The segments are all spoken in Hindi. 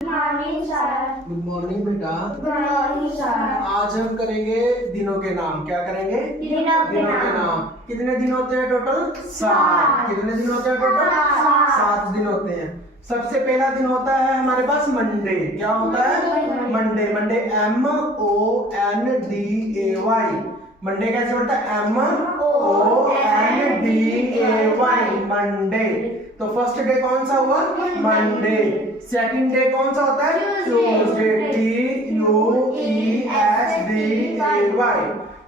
Morning sir. गुड मॉर्निंग बेटा। Good morning sir. आज हम करेंगे दिनों के नाम। क्या करेंगे? दिनों के नाम। कितने दिन होते हैं टोटल? 7। कितने दिन होते हैं टोटल? 7 दिन होते हैं। सबसे पहला दिन होता है हमारे पास मंडे। क्या होता है? मंडे। Monday MONDAY। मंडे कैसे होता है? MONDAY Monday. तो फर्स्ट डे कौन सा हुआ? मंडे। सेकंड डे कौन सा होता है? ट्यूसडे। TUESDAY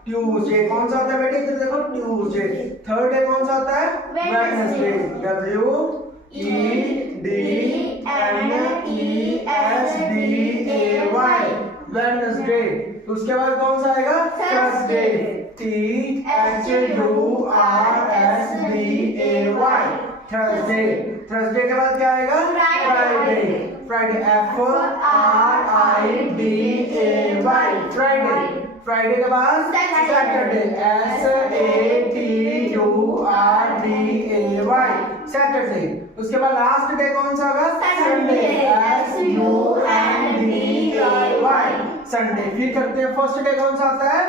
ट्यूसडे कौन सा होता है बेटे? इधर देखो ट्यूसडे। थर्ड डे कौन सा होता है? वेडनेसडे। WEDNESDAY Wednesday. उसके बाद कौन सा आएगा? थर्सडे। THURSDAY Thursday. थर्सडे के बाद क्या आएगा? Friday. Friday FRIDAY Friday. Friday के बाद सैटरडे SATURDAY सैटरडे। उसके बाद लास्ट डे कौन सा होगा? Sunday SUNDAY Sunday. फिर करते हैं फर्स्ट डे कौन सा आता है?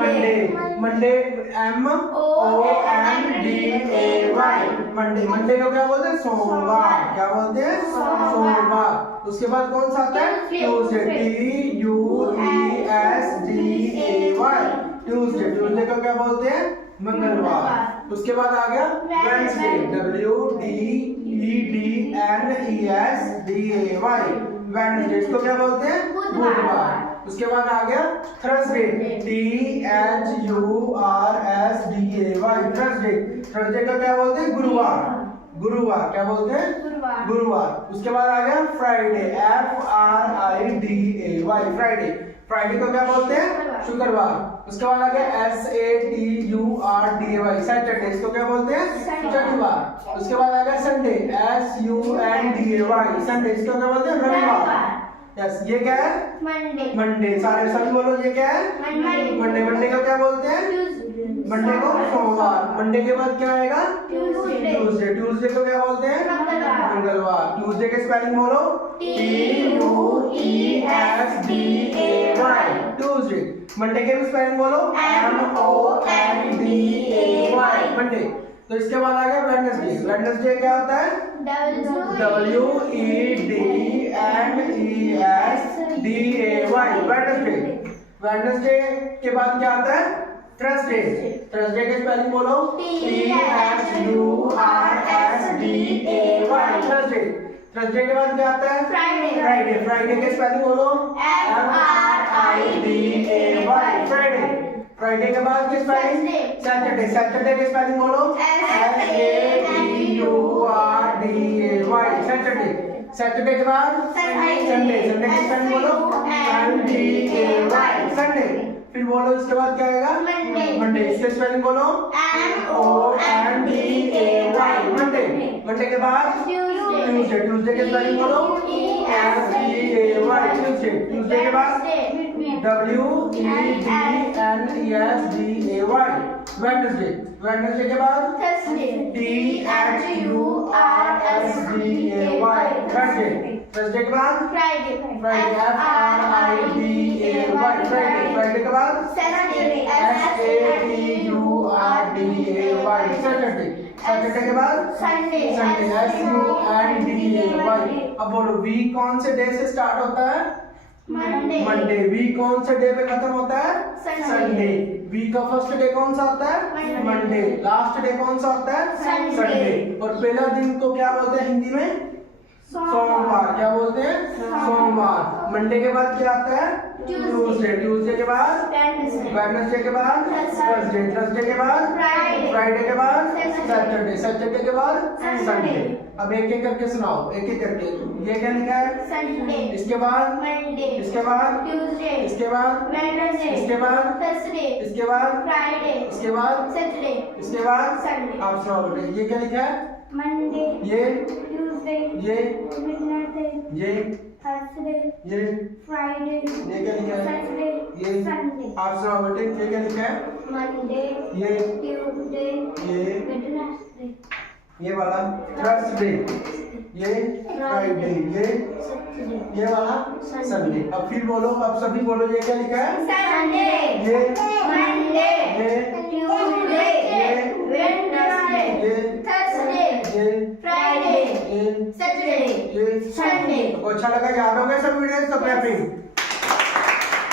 Monday. Monday MONDAY Monday. Monday को क्या बोलते हैं? सोमवार। क्या बोलते हैं? सोमवार। उसके बाद कौन सा आता है? Tuesday TUESDAY Tuesday. ट्यूसडे को क्या बोलते हैं? मंगलवार। उसके बाद आ गया वेडनेसडे WEDNESDAY वेडनेसडे। इसको क्या बोलते हैं? बुधवार। उसके बाद आ गया थर्सडे THURSDAY थर्सडे। थर्सडे का क्या बोलते हैं? गुरुवार। गुरुवार। क्या बोलते हैं? गुरुवार। उसके बाद आ गया फ्राइडे FRIDAY फ्राइडे। फ्राइडे को क्या बोलते हैं? शुक्रवार। उसके बाद आ गया SATURDAY सैटरडे। इसको क्या बोलते हैं? शनिवार। उसके बाद आ गया संडे SUNDAY संडे। इसको क्या बोलते हैं? रविवार। यस। ये क्या है? मंडे। मंडे। सारे सभी बोलो ये क्या है? मंडे। मंडे को क्या बोलते हैं? मंडे को सोमवार। मंडे के बाद क्या आएगा? ट्यूसडे। ट्यूसडे को क्या बोलते हैं? मंगलवार। ट्यूसडे के स्पेलिंग बोलो TUESDAY ट्यूसडे। मंडे के भी स्पेलिंग बोलो MONDAY मंडे। तो इसके बाद आ गया वेडनेसडे। वेडनेसडे क्या होता है? WEDNESDAY Wednesday. वेडनेसडे के बाद क्या आता है? थर्सडे। थर्सडे के स्पेलिंग बोलो THURSDAY थर्सडे। थर्सडे के बाद क्या आता है? फ्राइडे। फ्राइडे के स्पेलिंग बोलो FRIDAY फ्राइडे। फ्राइडे के बाद की स्पेलिंग सैटरडे। सैटरडे के स्पेलिंग बोलो SATURDAY सैटरडे। सैटरडे के बाद संडे। संडे की स्पेलिंग बोलो SUNDAY संडे। फिर बोलो इसके बाद क्या आएगा? मंडे। इसके स्पेलिंग बोलो MONDAY मंडे। मंडे के बाद ट्यूसडे। ट्यूसडे के स्पेलिंग बोलो TUESDAY ट्यूसडे। ट्यूसडे के बाद WEDNESDAY वेडनेसडे। वेडनेसडे के बाद THURSDAY थर्सडे। थर्सडे के बाद फ्राइडे FRIDAY फ्राइडे। फ्राइडे के बाद SATURDAY सैटरडे। सैटरडे के बाद संडे SUNDAY। अब बोलो वीक कौन से डे से स्टार्ट होता है? मंडे। वीक कौन से डे पे खत्म होता है? संडे। वीक का फर्स्ट डे कौन सा होता है? मंडे। लास्ट डे कौन सा होता है? संडे। और पहला दिन को क्या बोलते हैं हिंदी में? सोमवार। क्या बोलते हैं? सोमवार। मंडे के बाद क्या आता है? ट्यूसडे। ट्यूसडे के बाद वेडनेसडे के बाद थर्सडे। थर्सडे के बाद फ्राइडे के बाद सैटरडे। सैटरडे के बाद संडे। अब एक एक करके सुनाओ, एक एक करके। ये क्या लिखा है? संडे। इसके बाद मंडे। इसके बाद ट्यूसडे। इसके बाद वेडनेसडे। इसके बाद थर्सडे। इसके बाद फ्राइडे। इसके बाद सैटरडे। इसके बाद संडे। आप सुनाओ बेटे ये क्या लिखा है? मंडे। ये ट्यूसडे। ये वेडनेसडे। ये थर्सडे। ये फ्राइडे। ये क्या लिखा है? सैटरडे। ये संडे। आप सुनाओ बेटे ये क्या लिखा है? मंडे। ये ट्यूसडे। ये वेडनेसडे। ये वाला थर्सडे, ये फ्राइडे, ये ये वाला संडे। अब फिर बोलो, अब सभी बोलो, ये क्या लिखा है? संडे, ये मंडे, ये ट्यूसडे, वेडनेसडे, ये थर्सडे, ये फ्राइडे, ये सैटरडे, ये संडे। तो अच्छा लगा, याद हो गया सब वीडियोस? तो क्लैपिंग।